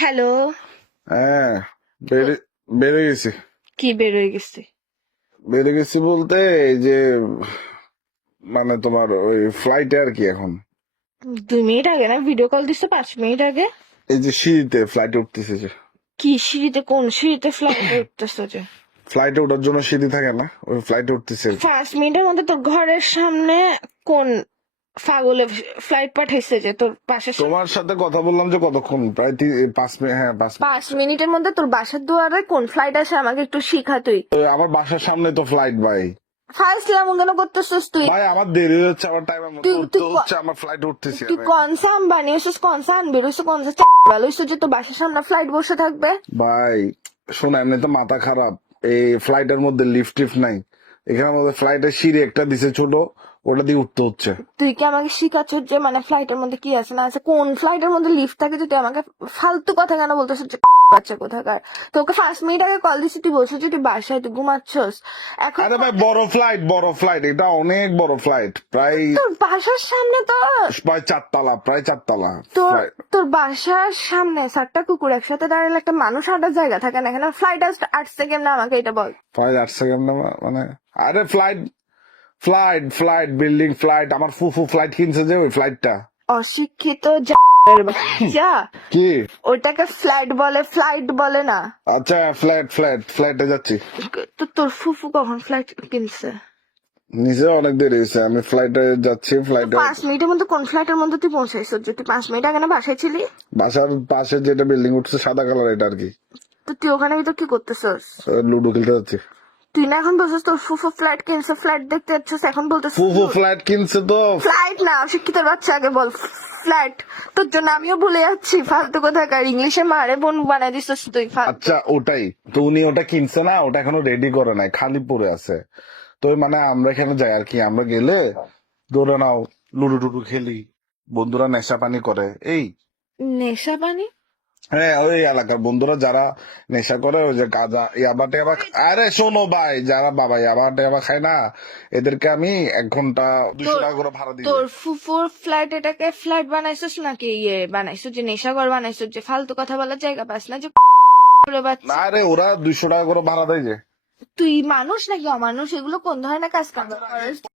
Hello. হ্যাঁ, বেড়ে বেড়ে গেছি। কি বের হয়ে গেছে? বেড়ে গেছি বলতে এই যে মানে তোমার ওই ফ্লাইটে আর কি এখন 2 মিনিট আগে না ভিডিও কল দিচ্ছে, 5 মিনিট আগে। এই যে সিঁড়িতে ফ্লাইটে উঠতেছে যে কি সিঁড়িতে? কোন সিঁড়িতে ফ্লাইটে উঠতেছ যে? ফ্লাইটে ওঠার জন্য সিঁড়ি থাকে না, ওই ফ্লাইটে উঠতেছে আর কি। 5 মিনিটের মধ্যে তোর ঘরের সামনে কোন ফাগলে ফ্লাইট পাঠাইছে যে তোর পাশের সামনে? তোমার সাথে কথা বললাম যে কতক্ষণ, প্রায় 5 মিনিট। হ্যাঁ 5 মিনিট। 5 মিনিটের মধ্যে তোর বাসার দুয়ারে কোন ফ্লাইট আসে আমাকে একটু শিখা তুই। আমার বাসার সামনে তো ফ্লাইট ভাই। ফার্স্ট এমন কেন করতেছিস তুই? ভাই আমার দেরি হচ্ছে, আমার টাইমের মতো তুই- উঠতে তুই ক- হচ্ছে, আমার ফ্লাইটে উঠতেছি তুই ভাই। কনসা আম্বানি হইছিস, কনসা আনবি হইছিস, কনসা ভালো হইছিস যে তোর বাসার সামনে ফ্লাইট বসে থাকবে? ভাই শোনা, এমনি তো মাথা খারাপ। এই ফ্লাইটের মধ্যে লিফট টিফট নাই, এখানের মধ্যে ফ্লাইটের সিঁড়ি একটা দিছে ছোট, ওটা দিয়ে উঠতে হচ্ছে। তুই কি আমাকে শিখাচ্ছ যে মানে ফ্লাইটের মধ্যে কি আছে না আছে? কোন ফ্লাইটের মধ্যে লিফট থাকে যে তুই আমাকে ফালতু কথা কেন বলতেছিস যে বাচ্চা কোথাকার? তোকে 5 মিনিট আগে কল দিছি, তুই বলছিস যে তুই বাসায়, তুই ঘুমাচ্ছস এখন। আরে ভাই বড় ফ্লাইট, এটা অনেক বড় ফ্লাইট, প্রায় তোর বাসার সামনে তো প্রায় 4 তলা, প্রায় 4 তলা তোর ফ্লাইট। তোর বাসার সামনে 7টা কুকুর একসাথে দাঁড়ালে একটা মানুষ হাঁটার জায়গা থাকে না? এখানে ফ্লাইট আসছে কেমন আমাকে এটা বল। প্রায় 8 সেকেন্ড মানে, আরে ফ্লাইট বিল্ডিং ফ্লাইট, আমার ফুফু ফ্লাইট কিনছে যে ওই ফ্লাইটটা। অশিক্ষিত বাচ্চা, কি? ওটাকে ফ্লাইট বলে, ফ্লাইট বলে না। আচ্ছা ফ্লাইটে যাচ্ছি। তো তোর ফুফু কখন ফ্লাইট কিনছে? নিজে অনেক দেরি হয়েছে, আমি ফ্লাইটে যাচ্ছি। ফ্লাইটে 5 মিনিটের মধ্যে কোন ফ্লাইটের মধ্যে তুই পৌঁছাইছ যে তুই 5 মিনিট আগে না বাসায় ছিলি? বাসার পাশে যেটা বিল্ডিং উঠছে সাদা কালার, এটা আর কি। তো তুই ওখানে ভিতর কি করতেছস? লুডো খেলতে যাচ্ছি। তুই না এখন বলছিস তোর ফুফু ফ্লাইট কিনছে, ফ্লাইট দেখতে যাচ্ছিস, এখন বলতেছিস ফুফু ফ্লাইট কিনছে তো। ফ্লাইট না, শিক্ষিতের বাচ্চা আগে বল ফ্লাইট। তোর জন্য আমিও ভুলে যাচ্ছি, ফালতু কোথাকার ইংলিশে মারে বোন বানাই দিছিস তুই ফালতু। আচ্ছা ওটাই তো, উনি ওটা কিনছে না, ওটা এখনো রেডি করে নাই, খালি পড়ে আছে। তো মানে আমরা এখানে যাই আর কি, আমরা গেলে ধরে নাও লুডো টুডু খেলি, বন্ধুরা নেশা পানি করে এই। নেশা পানি? হ্যাঁ ওই এলাকার বন্ধুরা যারা নেশা করে, ওই যে গাঁজা ইয়াবা টেবা, আরে শোনো ভাই, যারা বাবা ইয়াবা টেবা খায় না, এদেরকে আমি 1 ঘন্টা 200 টাকা করে ভাড়া দিই। তোর ফুফুর ফ্লাইট এটাকে ফ্লাইট বানাইছিস নাকি ইয়ে বানাইছিস যে নেশাঘর বানাইছিস যে ফালতু কথা বলার জায়গা পাস না যে করে বাচ্চা? আরে ওরা 200 টাকা করে ভাড়া দেয় যে। তুই মানুষ নাকি অমানুষ? এগুলো কোন ধরনের কাজ কাম করিস?